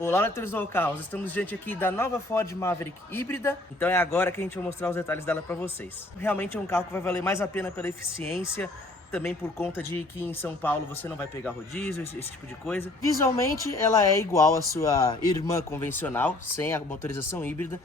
Olá, leitores do Carros, estamos diante aqui da nova Ford Maverick híbrida, então é agora que a gente vai mostrar os detalhes dela para vocês. Realmente é um carro que vai valer mais a pena pela eficiência, também por conta de que em São Paulo você não vai pegar rodízio, esse tipo de coisa. Visualmente ela é igual à sua irmã convencional, sem a motorização híbrida,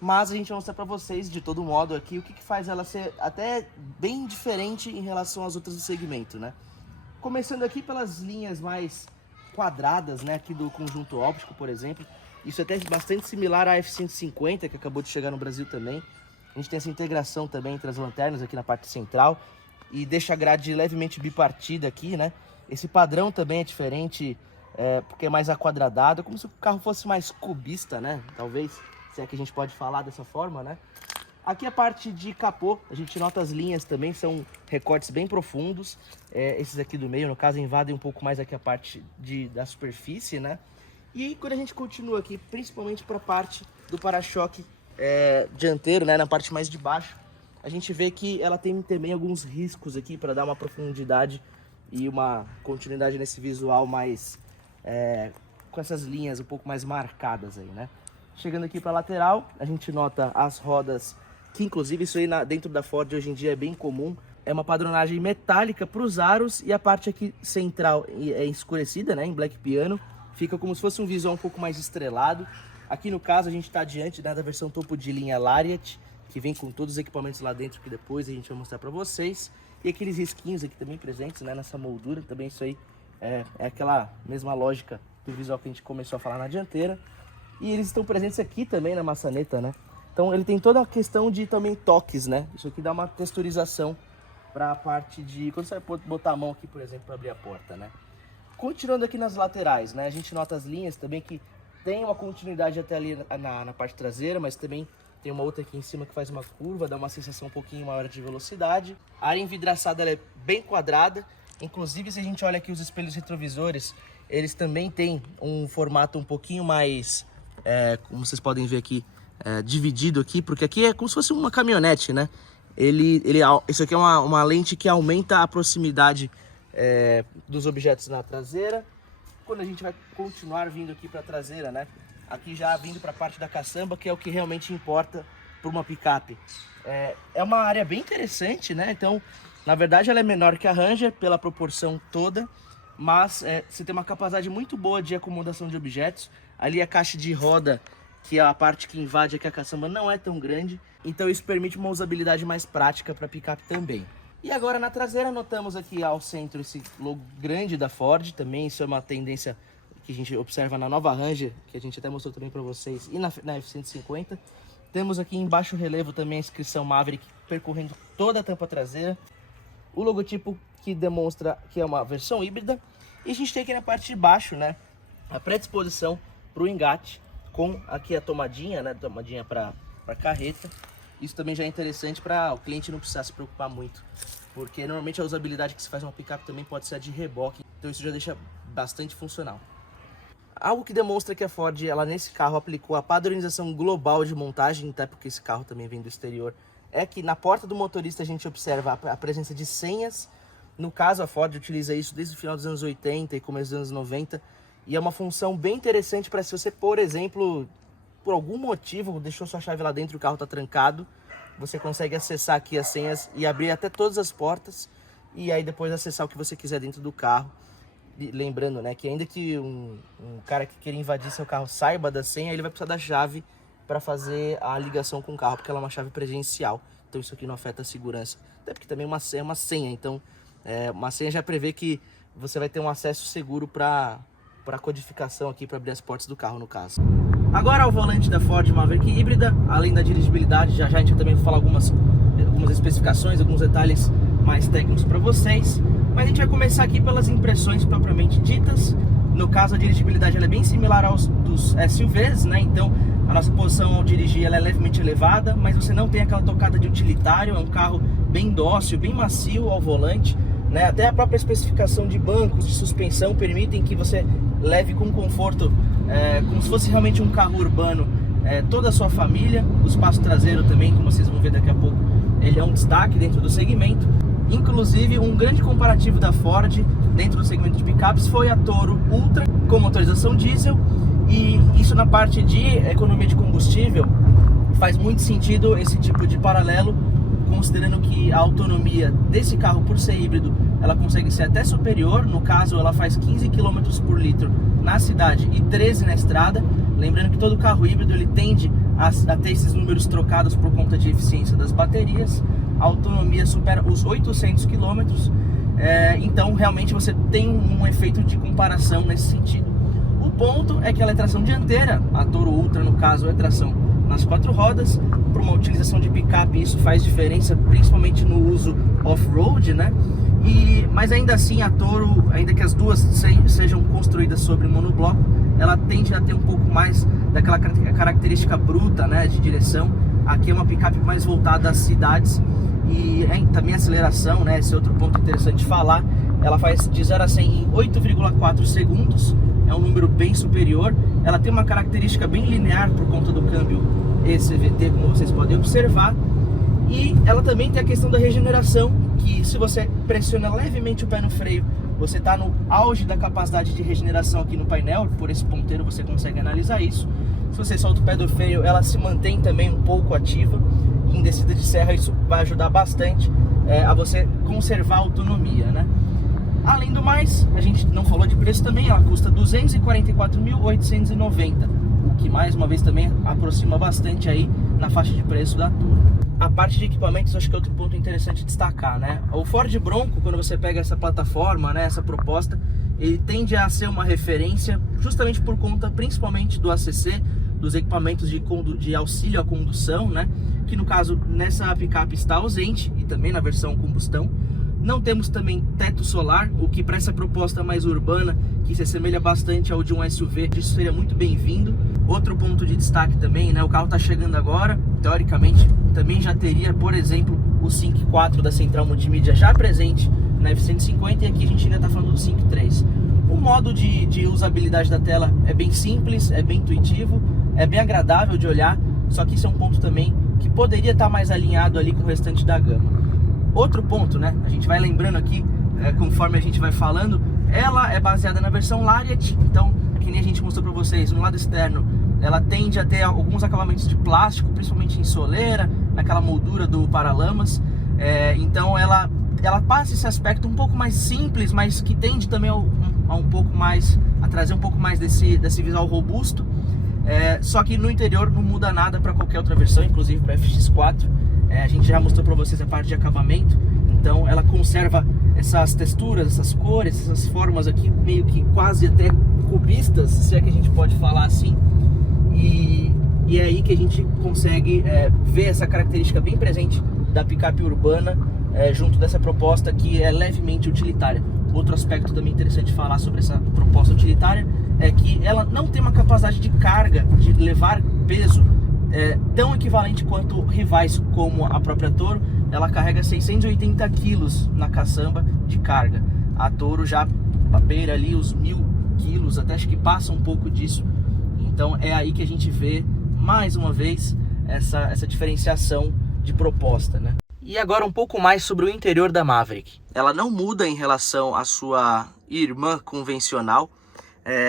mas a gente vai mostrar para vocês de todo modo aqui o que faz ela ser até bem diferente em relação às outras do segmento, né? Começando aqui pelas linhas mais quadradas, né, aqui do conjunto óptico, por exemplo. Isso é até bastante similar à F-150, que acabou de chegar no Brasil também. A gente tem essa integração também entre as lanternas aqui na parte central e deixa a grade levemente bipartida aqui, né? Esse padrão também é diferente, porque é mais aquadradado, como se o carro fosse mais cubista, né? Talvez, se é que a gente pode falar dessa forma, né? Aqui a parte de capô, a gente nota as linhas também, são recortes bem profundos. Esses aqui do meio, no caso, invadem um pouco mais aqui a parte da superfície, né? E quando a gente continua aqui, principalmente para a parte do para-choque dianteiro, né? Na parte mais de baixo, a gente vê que ela tem também alguns riscos aqui para dar uma profundidade e uma continuidade nesse visual mais... com essas linhas um pouco mais marcadas aí, né? Chegando aqui para a lateral, a gente nota as rodas... que inclusive isso aí dentro da Ford hoje em dia é bem comum, é uma padronagem metálica para os aros e a parte aqui central é escurecida, né, em black piano, fica como se fosse um visual um pouco mais estrelado. Aqui no caso a gente está diante, né, da versão topo de linha Lariat, que vem com todos os equipamentos lá dentro que depois a gente vai mostrar para vocês, e aqueles risquinhos aqui também presentes, né, nessa moldura, também isso aí é aquela mesma lógica do visual que a gente começou a falar na dianteira, e eles estão presentes aqui também na maçaneta, né. Então ele tem toda a questão de também toques, né? Isso aqui dá uma texturização para a parte de... quando você vai botar a mão aqui, por exemplo, para abrir a porta, né? Continuando aqui nas laterais, né? A gente nota as linhas também que tem uma continuidade até ali na parte traseira, mas também tem uma outra aqui em cima que faz uma curva, dá uma sensação um pouquinho maior de velocidade. A área envidraçada ela é bem quadrada, inclusive se a gente olha aqui os espelhos retrovisores, eles também têm um formato um pouquinho mais, como vocês podem ver aqui, dividido aqui, porque aqui é como se fosse uma caminhonete, né? Isso aqui é uma lente que aumenta a proximidade dos objetos na traseira. Quando a gente vai continuar vindo aqui para a traseira, né? Aqui já vindo para a parte da caçamba, que é o que realmente importa para uma picape. É uma área bem interessante, né? Então, na verdade, ela é menor que a Ranger pela proporção toda, mas você tem uma capacidade muito boa de acomodação de objetos. Ali a caixa de roda, que é a parte que invade aqui a caçamba, não é tão grande, então isso permite uma usabilidade mais prática para picape também. E agora na traseira notamos aqui ao centro esse logo grande da Ford, também isso é uma tendência que a gente observa na nova Ranger, que a gente até mostrou também para vocês, e na F-150. Temos aqui em baixo relevo também a inscrição Maverick percorrendo toda a tampa traseira, o logotipo que demonstra que é uma versão híbrida, e a gente tem aqui na parte de baixo, né, a predisposição para o engate, com aqui a tomadinha, né, tomadinha para carreta. Isso também já é interessante para o cliente não precisar se preocupar muito, porque normalmente a usabilidade que se faz uma picape também pode ser a de reboque, então isso já deixa bastante funcional. Algo que demonstra que a Ford, ela nesse carro aplicou a padronização global de montagem, até porque esse carro também vem do exterior, é que na porta do motorista a gente observa a presença de senhas. No caso, a Ford utiliza isso desde o final dos anos 80 e começo dos anos 90, e é uma função bem interessante para se você, por exemplo, por algum motivo, deixou sua chave lá dentro e o carro está trancado, você consegue acessar aqui as senhas e abrir até todas as portas, e aí depois acessar o que você quiser dentro do carro. E lembrando, né, que ainda que um cara que queira invadir seu carro saiba da senha, ele vai precisar da chave para fazer a ligação com o carro, porque ela é uma chave presencial, então isso aqui não afeta a segurança. Até porque também é uma senha, então uma senha já prevê que você vai ter um acesso seguro para a codificação aqui, para abrir as portas do carro, no caso. Agora ao volante da Ford Maverick híbrida, além da dirigibilidade, já a gente também vai falar algumas especificações, alguns detalhes mais técnicos para vocês, mas a gente vai começar aqui pelas impressões propriamente ditas. No caso, a dirigibilidade ela é bem similar aos dos SUVs, né? Então a nossa posição ao dirigir ela é levemente elevada, mas você não tem aquela tocada de utilitário, é um carro bem dócil, bem macio ao volante, né? Até a própria especificação de bancos, de suspensão, permitem que você leve com conforto, como se fosse realmente um carro urbano, toda a sua família. O espaço traseiro também, como vocês vão ver daqui a pouco, ele é um destaque dentro do segmento. Inclusive, um grande comparativo da Ford dentro do segmento de picapes foi a Toro Ultra com motorização diesel E isso na parte de economia de combustível faz muito sentido esse tipo de paralelo, considerando que a autonomia desse carro, por ser híbrido, ela consegue ser até superior. No caso, ela faz 15 km por litro na cidade e 13 na estrada. Lembrando que todo carro híbrido ele tende a ter esses números trocados por conta de eficiência das baterias. A autonomia supera os 800 km, então realmente você tem um efeito de comparação nesse sentido. O ponto é que ela é tração dianteira, a Toro Ultra no caso é tração nas 4 rodas. Para uma utilização de picape isso faz diferença, principalmente no uso off-road, né? Mas ainda assim a Toro, ainda que as duas sejam construídas sobre monobloco, ela tende a ter um pouco mais daquela característica bruta, né, de direção. Aqui é uma picape mais voltada às cidades e também a aceleração, né, esse é outro ponto interessante de falar. Ela faz de 0 a 100 em 8,4 segundos, é um número bem superior. Ela tem uma característica bem linear por conta do câmbio ECVT, como vocês podem observar. E ela também tem a questão da regeneração, que se você pressiona levemente o pé no freio, você está no auge da capacidade de regeneração aqui no painel. Por esse ponteiro você consegue analisar isso. Se você solta o pé do freio, ela se mantém também um pouco ativa. Em descida de serra isso vai ajudar bastante a você conservar a autonomia, né? Além do mais, a gente não falou de preço também, ela custa R$ 244.890, o que mais uma vez também aproxima bastante aí na faixa de preço da Toro. A parte de equipamentos acho que é outro ponto interessante destacar, né? O Ford Bronco, quando você pega essa plataforma, né, essa proposta, ele tende a ser uma referência justamente por conta principalmente do ACC, dos equipamentos de auxílio à condução, né? Que no caso nessa picape está ausente e também na versão combustão. Não temos também teto solar, o que para essa proposta mais urbana, que se assemelha bastante ao de um SUV, isso seria muito bem-vindo. Outro ponto de destaque também, né, o carro está chegando agora, teoricamente também já teria, por exemplo, o Sync 4 da central multimídia já presente na F-150, e aqui a gente ainda está falando do Sync 3. O modo de usabilidade da tela é bem simples, é bem intuitivo, é bem agradável de olhar, só que isso é um ponto também que poderia estar mais alinhado ali com o restante da gama. Outro ponto, né, a gente vai lembrando aqui, conforme a gente vai falando, ela é baseada na versão Lariat, então, que nem a gente mostrou para vocês, no lado externo, ela tende a ter alguns acabamentos de plástico, principalmente em soleira, naquela moldura do paralamas, então ela passa esse aspecto um pouco mais simples, mas que tende também a um pouco mais, a trazer um pouco mais desse visual robusto, só que no interior não muda nada para qualquer outra versão, inclusive para FX4. A gente já mostrou para vocês a parte de acabamento, então ela conserva essas texturas, essas cores, essas formas aqui meio que quase até cubistas, se é que a gente pode falar assim, e é aí que a gente consegue ver essa característica bem presente da picape urbana, junto dessa proposta que é levemente utilitária. Outro aspecto também interessante de falar sobre essa proposta utilitária é que ela não tem uma capacidade de carga, de levar peso tão equivalente quanto rivais como a própria Toro. Ela carrega 680 quilos na caçamba de carga. A Toro já beira ali os 1.000 quilos, até acho que passa um pouco disso. Então é aí que a gente vê mais uma vez essa diferenciação de proposta, né? E agora um pouco mais sobre o interior da Maverick. Ela não muda em relação à sua irmã convencional,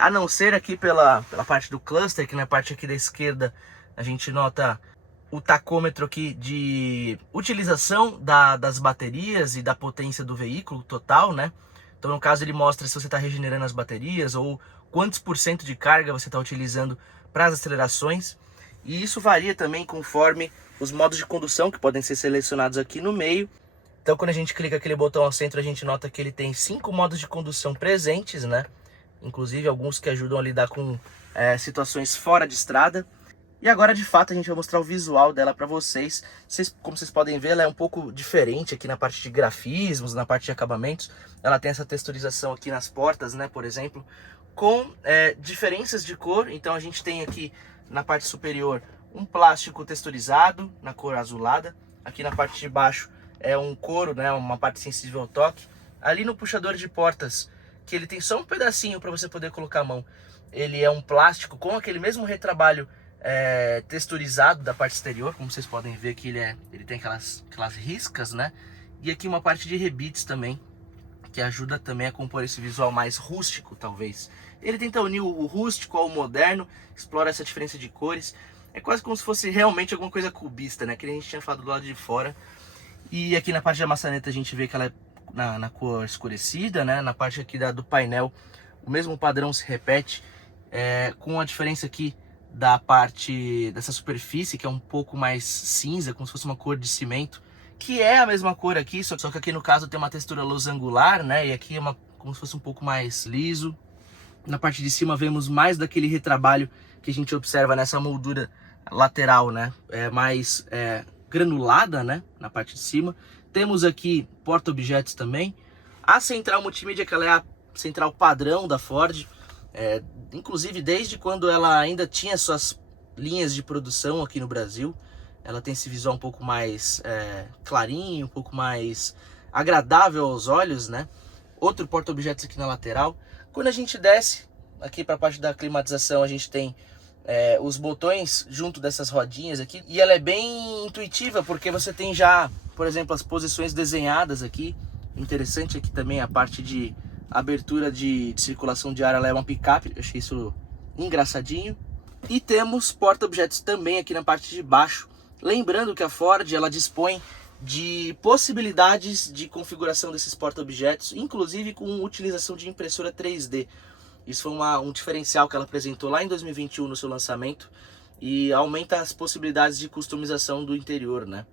a não ser aqui pela parte do cluster, que na parte aqui da esquerda a gente nota o tacômetro aqui de utilização das baterias e da potência do veículo total, né? Então no caso ele mostra se você está regenerando as baterias ou quantos por cento de carga você está utilizando para as acelerações. E isso varia também conforme os modos de condução que podem ser selecionados aqui no meio. Então quando a gente clica aquele botão ao centro, a gente nota que ele tem 5 modos de condução presentes, né? Inclusive alguns que ajudam a lidar com situações fora de estrada. E agora de fato a gente vai mostrar o visual dela para vocês. Como vocês podem ver, ela é um pouco diferente aqui na parte de grafismos, na parte de acabamentos. Ela tem essa texturização aqui nas portas, né, por exemplo, com diferenças de cor. Então a gente tem aqui na parte superior um plástico texturizado na cor azulada. Aqui na parte de baixo é um couro, né, uma parte sensível ao toque. Ali no puxador de portas, que ele tem só um pedacinho para você poder colocar a mão, ele é um plástico com aquele mesmo retrabalho texturizado da parte exterior. Como vocês podem ver que ele tem aquelas riscas, né? E aqui uma parte de rebites também, que ajuda também a compor esse visual mais rústico, talvez. Ele tenta unir o rústico ao moderno, explora essa diferença de cores. É quase como se fosse realmente alguma coisa cubista, né? Que a gente tinha falado do lado de fora. E aqui na parte da maçaneta a gente vê que ela é na cor escurecida, né? Na parte aqui do painel o mesmo padrão se repete, com a diferença aqui da parte dessa superfície, que é um pouco mais cinza, como se fosse uma cor de cimento, que é a mesma cor aqui, só que aqui no caso tem uma textura losangular, né? E aqui é como se fosse um pouco mais liso. Na parte de cima vemos mais daquele retrabalho que a gente observa nessa moldura lateral, né? Mais granulada, né? Na parte de cima. Temos aqui porta-objetos também. A central multimídia, que ela é a central padrão da Ford, inclusive desde quando ela ainda tinha suas linhas de produção aqui no Brasil. Ela tem esse visual um pouco mais clarinho, um pouco mais agradável aos olhos, né? Outro porta-objetos aqui na lateral. Quando a gente desce aqui para a parte da climatização, a gente tem os botões junto dessas rodinhas aqui. E ela é bem intuitiva, porque você tem já, por exemplo, as posições desenhadas aqui. Interessante aqui também a parte de abertura de circulação de ar, ela é uma picape, eu achei isso engraçadinho. E temos porta-objetos também aqui na parte de baixo. Lembrando que a Ford, ela dispõe de possibilidades de configuração desses porta-objetos, inclusive com utilização de impressora 3D. Isso foi um diferencial que ela apresentou lá em 2021 no seu lançamento e aumenta as possibilidades de customização do interior, né?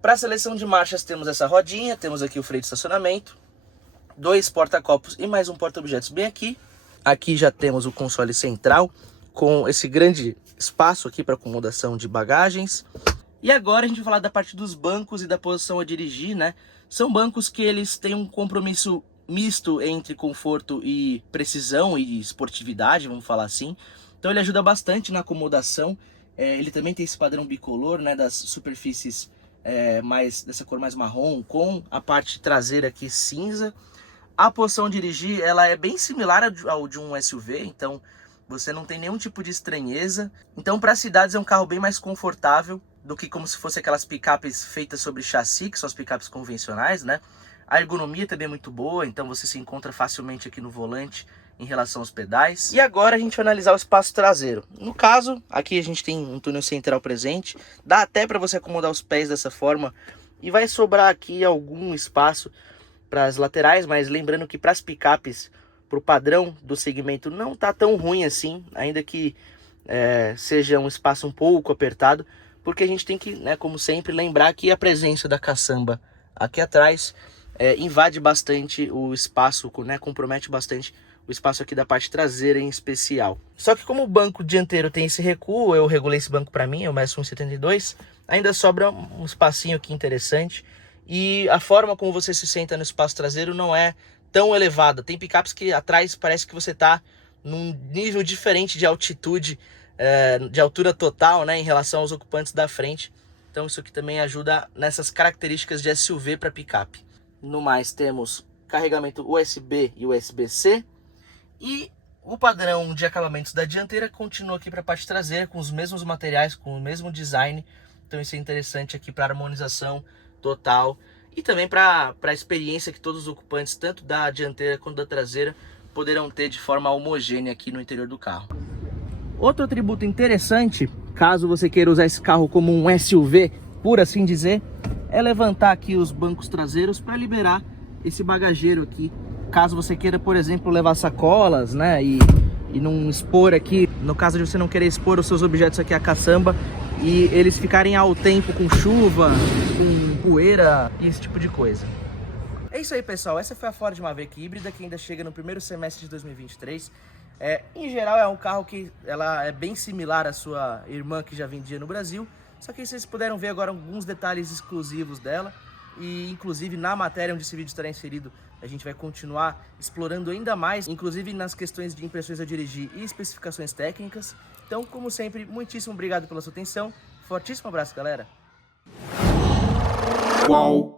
Para a seleção de marchas temos essa rodinha, temos aqui o freio de estacionamento, 2 porta-copos e mais um porta-objetos bem aqui. Aqui já temos o console central com esse grande espaço aqui para acomodação de bagagens. E agora a gente vai falar da parte dos bancos e da posição a dirigir, né? São bancos que eles têm um compromisso misto entre conforto e precisão e esportividade, vamos falar assim. Então ele ajuda bastante na acomodação. Ele também tem esse padrão bicolor, né? Das superfícies dessa cor mais marrom, com a parte traseira aqui cinza. A posição dirigir, ela é bem similar ao de um SUV, então você não tem nenhum tipo de estranheza. Então para cidades é um carro bem mais confortável do que como se fosse aquelas picapes feitas sobre chassi, que são as picapes convencionais, né? A ergonomia também é muito boa, então você se encontra facilmente aqui no volante em relação aos pedais. E agora a gente vai analisar o espaço traseiro. No caso, aqui a gente tem um túnel central presente, dá até para você acomodar os pés dessa forma e vai sobrar aqui algum espaço para as laterais, mas lembrando que para as picapes, para o padrão do segmento, não está tão ruim assim, ainda que seja um espaço um pouco apertado, porque a gente tem que, né, como sempre, lembrar que a presença da caçamba aqui atrás invade bastante o espaço, né, compromete bastante o espaço aqui da parte traseira em especial. Só que como o banco dianteiro tem esse recuo, eu regulei esse banco para mim, eu meço 1,72, ainda sobra um espacinho aqui interessante. E a forma como você se senta no espaço traseiro não é tão elevada. Tem picapes que atrás parece que você está num nível diferente de altitude, de altura total, né, em relação aos ocupantes da frente. Então isso aqui também ajuda nessas características de SUV para picape. No mais temos carregamento USB e USB-C. E o padrão de acabamentos da dianteira continua aqui para a parte traseira, com os mesmos materiais, com o mesmo design. Então isso é interessante aqui para harmonização total e também para a experiência que todos os ocupantes, tanto da dianteira quanto da traseira, poderão ter de forma homogênea aqui no interior do carro. Outro atributo interessante, caso você queira usar esse carro como um SUV, por assim dizer, é levantar aqui os bancos traseiros para liberar esse bagageiro aqui. Caso você queira, por exemplo, levar sacolas, né, e não expor aqui, no caso de você não querer expor os seus objetos aqui à caçamba e eles ficarem ao tempo com chuva, com poeira e esse tipo de coisa. É isso aí, pessoal, essa foi a Ford Maverick híbrida, que ainda chega no primeiro semestre de 2023. Em geral é um carro que ela é bem similar à sua irmã que já vendia no Brasil, só que vocês puderam ver agora alguns detalhes exclusivos dela. E inclusive na matéria onde esse vídeo estará inserido, a gente vai continuar explorando ainda mais, inclusive nas questões de impressões a dirigir e especificações técnicas. Então, como sempre, muitíssimo obrigado pela sua atenção. Fortíssimo abraço, galera! Uau!